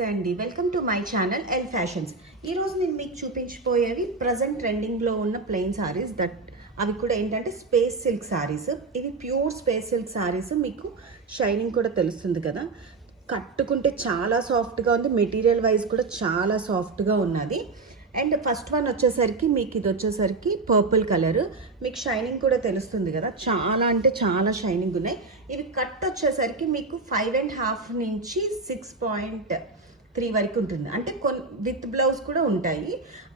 నమస్తే అండి, welcome to my channel L fashions. ఈరోజు నేను మీకు చూపించిపోయేవి ప్రజెంట్ ట్రెండింగ్లో ఉన్న ప్లెయిన్ సారీస్ అవి కూడా ఏంటంటే స్పేస్ సిల్క్ సారీస్. ఇవి ప్యూర్ స్పేస్ సిల్క్ సారీస్. మీకు షైనింగ్ కూడా తెలుస్తుంది కదా, కట్టుకుంటే చాలా సాఫ్ట్గా ఉంది, మెటీరియల్ వైజ్ కూడా చాలా సాఫ్ట్గా ఉన్నది. అండ్ ఫస్ట్ వన్ వచ్చేసరికి మీకు ఇది వచ్చేసరికి పర్పుల్ కలర్, మీకు షైనింగ్ కూడా తెలుస్తుంది కదా, చాలా అంటే చాలా షైనింగ్ ఉన్నాయి. ఇవి కట్ వచ్చేసరికి మీకు 5.5 నుంచి 6.3 వరకు ఉంటుంది. అంటే విత్ బ్లౌజ్ కూడా ఉంటాయి.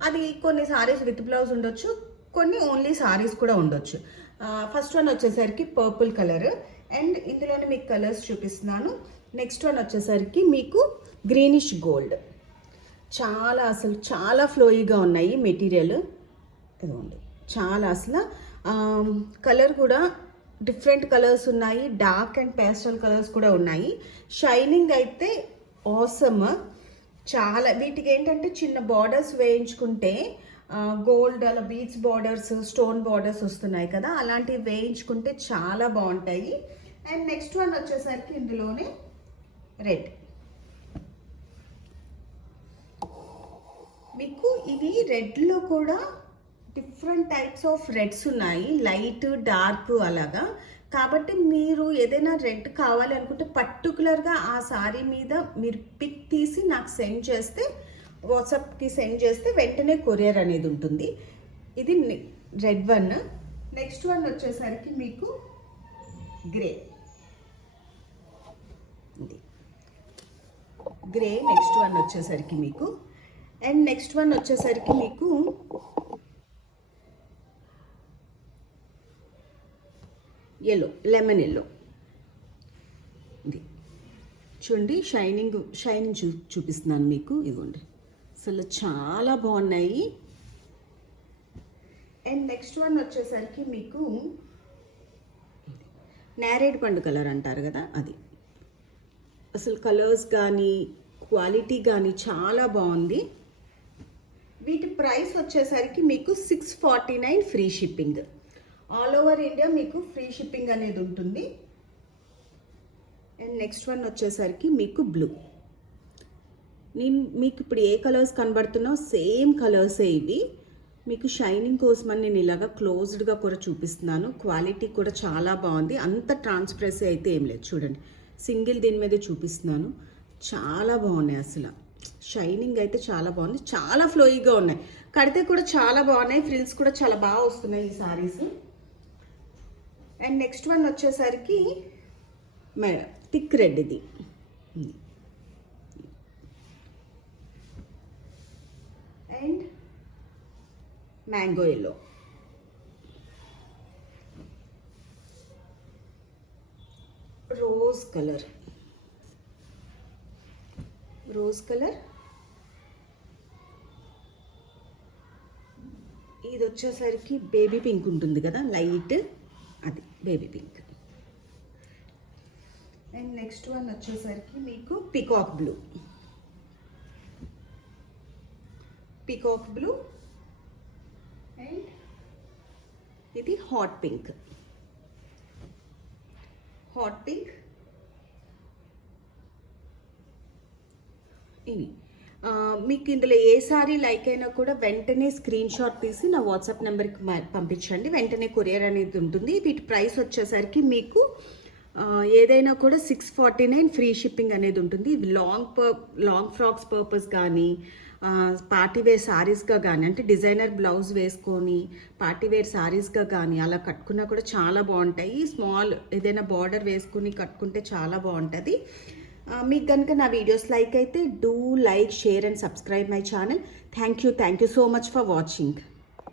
అది కొన్ని సారీస్ విత్ బ్లౌజ్ ఉండొచ్చు, కొన్ని ఓన్లీ సారీస్ కూడా ఉండొచ్చు. ఫస్ట్ వన్ వచ్చేసరికి పర్పుల్ కలర్, అండ్ ఇందులోనే మీకు కలర్స్ చూపిస్తున్నాను. నెక్స్ట్ వన్ వచ్చేసరికి మీకు గ్రీనిష్ గోల్డ్. అసలు చాలా ఫ్లోయిగా ఉన్నాయి మెటీరియల్. ఇదిగోండి, చాలా అసలు కలర్ కూడా డిఫరెంట్ కలర్స్ ఉన్నాయి, డార్క్ అండ్ పేస్టల్ కలర్స్ కూడా ఉన్నాయి. షైనింగ్ అయితే ఆసమ్. చాలా వీటికి ఏంటంటే చిన్న బార్డర్స్ వేయించుకుంటే గోల్డ్ అలా బీడ్స్ బార్డర్స్, స్టోన్ బార్డర్స్ వస్తున్నాయి కదా, అలాంటివి వేయించుకుంటే చాలా బాగుంటాయి. అండ్ నెక్స్ట్ వన్ వచ్చేసరికి ఇందులోనే రెడ్. మీకు ఇవి రెడ్లో కూడా డిఫరెంట్ టైప్స్ ఆఫ్ రెడ్స్ ఉన్నాయి, లైట్ డార్క్ అలాగా. కాబట్టి మీరు ఏదైనా రెడ్ కావాలి అనుకుంటే పర్టికులర్గా ఆ సారీ మీద మీరు పిక్ తీసి నాకు సెండ్ చేస్తే, వాట్సాప్కి సెండ్ చేస్తే వెంటనే కొరియర్ అనేది ఉంటుంది. ఇది రెడ్ వన్. నెక్స్ట్ వన్ వచ్చేసరికి మీకు గ్రే. గ్రే నెక్స్ట్ వన్ వచ్చేసరికి మీకు. అండ్ నెక్స్ట్ వన్ వచ్చేసరికి మీకు ఎల్లో, లెమన్ ఎల్లో. ఇది చూడండి, షైనింగ్ చూపిస్తున్నాను మీకు. ఇదిగోండి, అసలు చాలా బాగున్నాయి. అండ్ నెక్స్ట్ వన్ వచ్చేసరికి మీకు నేరేడు పండు కలర్ అంటారు కదా, అది. అసలు కలర్స్ కానీ క్వాలిటీ కానీ చాలా బాగుంది. వీటి ప్రైస్ వచ్చేసరికి మీకు 649 free shipping. All over India మీకు ఫ్రీ షిప్పింగ్ అనేది ఉంటుంది. అండ్ నెక్స్ట్ వన్ వచ్చేసరికి మీకు బ్లూ. నేను మీకు ఇప్పుడు ఏ కలర్స్ కనబడుతున్నా సేమ్ కలర్సే ఇవి. మీకు షైనింగ్ కోసమని నేను ఇలాగా క్లోజ్డ్గా కూడా చూపిస్తున్నాను. క్వాలిటీ కూడా చాలా బాగుంది, అంత ట్రాన్స్పరెన్సీ అయితే ఏం లేదు. చూడండి, సింగిల్ దీని మీదే చూపిస్తున్నాను. చాలా బాగున్నాయి, అసలు షైనింగ్ అయితే చాలా బాగుంది, చాలా ఫ్లోయిగా ఉన్నాయి, కడితే కూడా చాలా బాగున్నాయి, ఫ్రిల్స్ కూడా చాలా బాగా వస్తున్నాయి ఈ సారీస్. అండ్ నెక్స్ట్ వన్ వచ్చేసరికి థిక్ రెడ్. ఇది and mango yellow. Rose colour. ఇది వచ్చేసరికి బేబీ పింక్ ఉంటుంది కదా, లైట్, అది baby pink. And next one వచ్చేసరికి మీకు పికాక్ బ్లూ. అండ్ ఇది హాట్ పింక్. ఇవి మీకు ఇందులో ఏ సారీ లైక్ అయినా కూడా వెంటనే స్క్రీన్ షాట్ తీసి నా వాట్సాప్ నెంబర్కి పంపించండి, వెంటనే కొరియర్ అనేది ఉంటుంది. వీటి ప్రైస్ వచ్చేసరికి మీకు ఏదైనా కూడా 649 ఫ్రీ షిప్పింగ్ అనేది ఉంటుంది. ఇవి లాంగ్ ఫ్రాక్స్ పర్పస్ కానీ, పార్టీవేర్ సారీస్గా కానీ, అంటే డిజైనర్ బ్లౌజ్ వేసుకొని పార్టీవేర్ సారీస్గా కానీ అలా కట్టుకున్నా కూడా చాలా బాగుంటాయి. స్మాల్ ఏదైనా బార్డర్ వేసుకుని కట్టుకుంటే చాలా బాగుంటుంది. మీకు కనుక నా వీడియోస్ లైక్ అయితే do like, share and subscribe my channel. Thank you so much for watching.